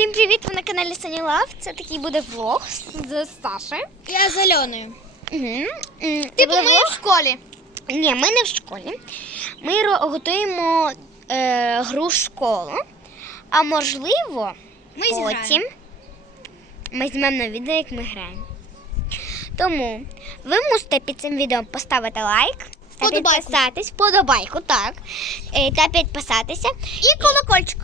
Всім привіт! Ви на каналі Sunny Love. Це такий буде влог з з Сашею. Я зеленою. Угу. Типу ми в школі. Ні, ми не в школі. Ми готуємо е, гру школу. А можливо, Ми потім зіграємо. ми знімемо на відео, як ми граємо. Тому ви мусите під цим відео поставити лайк. Та підписатись, подобайку, так. Е, Та підписатися. І колокольчик.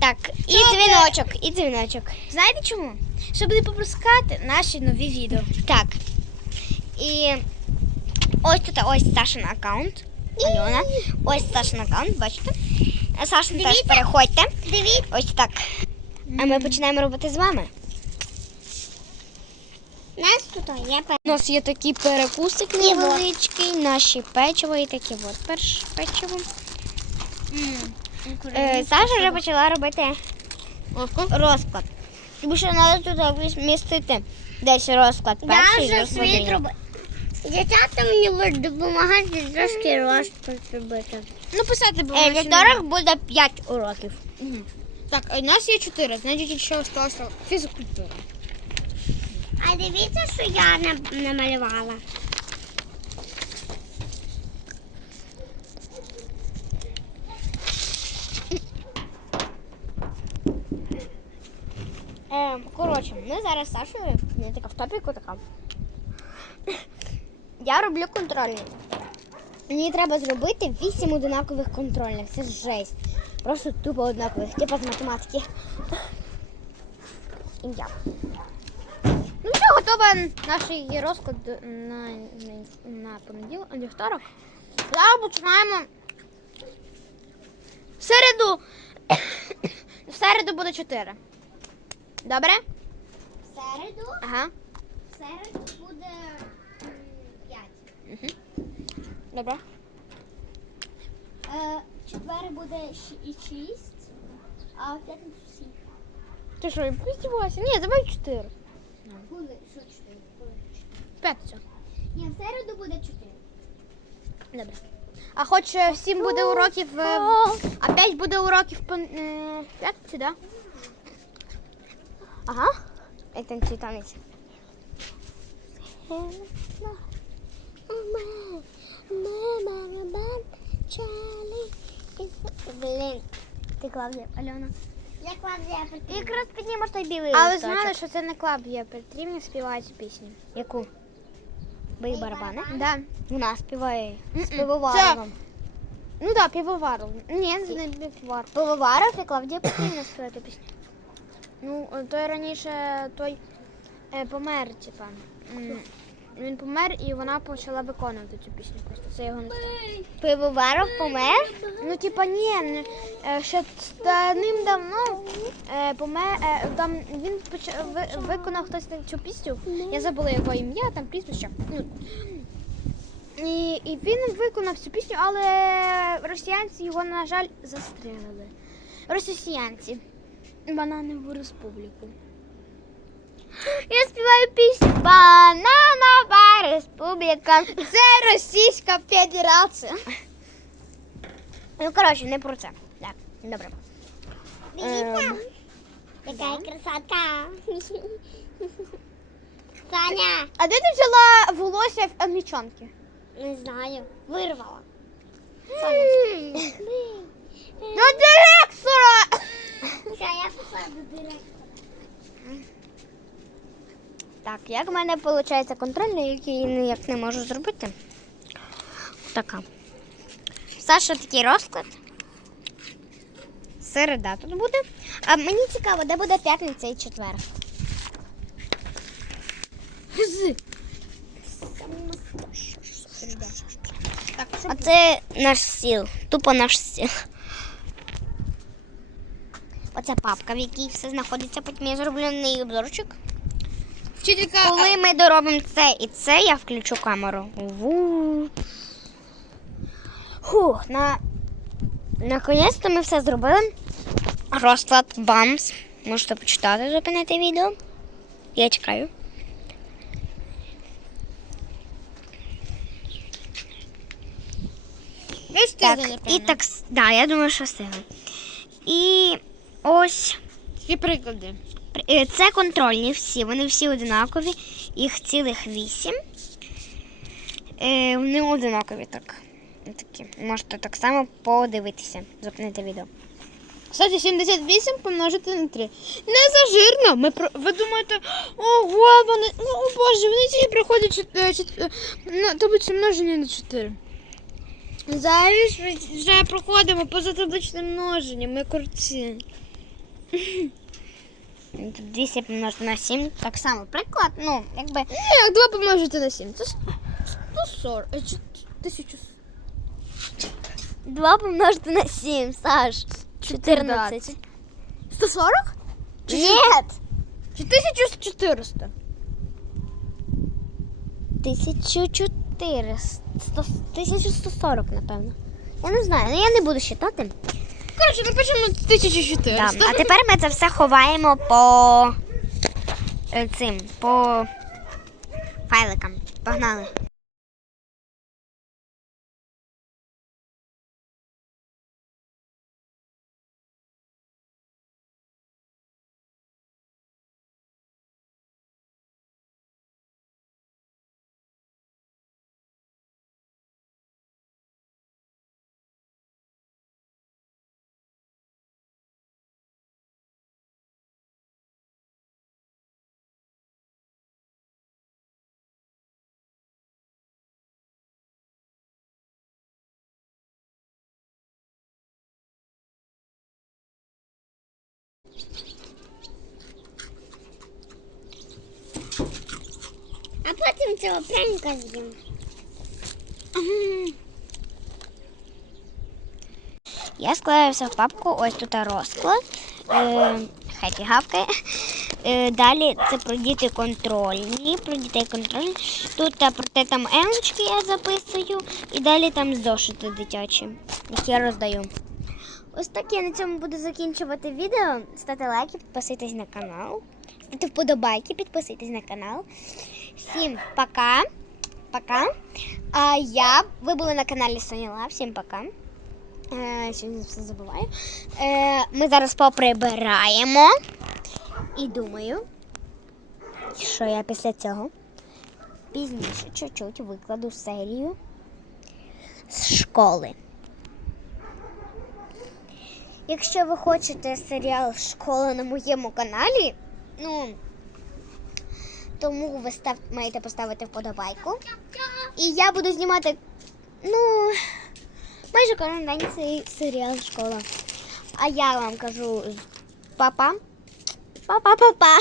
Так, і Щоб- дзвіночок, і дзвіночок. Знаєте чому? Щоб не пропускати наші нові відео. Так. І ось тут ось Сашин аккаунт. Альона. Ось Сашин аккаунт, бачите? Сашин теж Дивіться. переходьте. Дивіться. Ось так. А ми починаємо робити з вами. Нас тут є У нас є такий перекусик невеличкий, наші печиво і таке от перш печиво. Е, Саша вже почала робити розклад. Тому що треба тут вмістити десь розклад перший другий. Дівчата мені будуть допомагати трошки розклад робити. Ну, писати було. Е, вівторок буде 5 уроків. Так, а у нас є чотири, значить, якщо залишилося фізкультура. А дивіться, що я намалювала. Е, коротше, ми зараз з Сашою, я така в топіку така. Я роблю контрольний. Мені треба зробити 8 однакових контрольних. Це жесть. Просто тупо однакових, типу з математики. І я. Ну все, готовий наш розклад на, на, на понеділок, а вівторок. Зараз починаємо. В середу. В середу буде 4. Добре? В середу, Ага. в середу буде 5. Угу. Добре. Е, четвер буде 6, а в п'ятницю 7. Ти що, підстібувалася? Ні, давай 4. Буде що 4? П'ятницю. Ні, в середу буде 4. Добре. А хоч е, всім буде уроків. е, А 5 буде уроків по е, п'ятниці, да? Ага. Як танцює танець. Блін, ти Клавдія, Альона. Я Клавдія Петрівна. Якраз піднімеш той білий А ви листочок. знали, що це не Клавдія Петрівна співає цю пісню? Яку? Бий барабани? Да. Вона співає з Мгм. пивоваровим. Ну так, півоваров. Ні, це не півовар. Пивоваров і Клавдія Петрівна співає ту пісню. Ну, той раніше той е, помер, типа. М, Він помер і вона почала виконувати цю пісню. Просто це його не. Пивоваров помер? Ну, типа, ні, не- е, ще давним давно е, помер, е, там він поч- ви- виконав хтось цю пісню. Я забула його ім'я, там прізвище. Ну, і, і він виконав цю пісню, але росіянці його, на жаль, застрелили. Росіянці. Бананову республіку. Я співаю пісню Бананова республіка. Це Російська Федерація. Ну, коротше, не про це. Так, добре. Ем, яка красота. Саня, А де ти взяла волосся в англічанки? не знаю, вирвала. До директора! Я директора. Так, як в мене виходить контрольний, який я ніяк не можу зробити. Така. Саша такий розклад. Середа тут буде. А мені цікаво, де буде п'ятниця і четвер. А це наш стіл. Тупо наш стіл. Оце папка, в якій все знаходиться. Потім я зроблю на неї обзорчик. Вчителька. Коли ми доробимо це і це, я включу камеру. Ву. Фух, на... Наконець-то ми все зробили. Розклад вам. Можете почитати, зупинити відео. Я чекаю. Ви Так, і так, да, я думаю, що встигли. І ось Які приклади? Е, Це контрольні всі, вони всі одинакові, їх цілих вісім. Е, Вони одинакові так. Такі. Можете так само подивитися, зупинити відео. Кстати, 78 помножити на 3. Не зажирно. Ми про... Ви думаєте, ого, вони. Ну, о боже, вони тільки приходять чот... е, чот... е, ну, таблицю множення на 4. Зараз вже проходимо поза табличним множенням, ми курці. Тут 200 помножити на 7, так само приклад, ну, якби Як 2 помножити на 7? Це 140. е, чи- 1000. 2 помножити на 7, Саш. 14. 140? Ні! Чи 1400? 1400. 100 1140, напевно. Я не знаю, ну я не буду считати. Коротше, напишемо 1400. Да. А тепер ми це все ховаємо по е, цим, по файликам. Погнали. А потім цього пряника з'їм. Я склаю все в папку, ось тут розклад. Е, хай гавкає. Е, далі це про діти контрольні, про дітей контрольні. Тут про те там емочки я записую, і далі там зошити дитячі, які я роздаю. Ось так я на цьому буду закінчувати відео. Ставте лайки, підписуйтесь на канал. Ставте вподобайки, підписуйтесь на канал. Всім пока. Пока. А я, ви були на каналі Соня Лав. Всім пока. Е, сьогодні все забуваю. Е, ми зараз поприбираємо. І думаю, що я після цього пізніше чуть-чуть викладу серію з школи. Якщо ви хочете серіал Школа на моєму каналі, ну тому ви став, маєте поставити вподобайку. І я буду знімати, ну, майже кожен день цей серіал Школа. А я вам кажу папа. Па-па-па-па.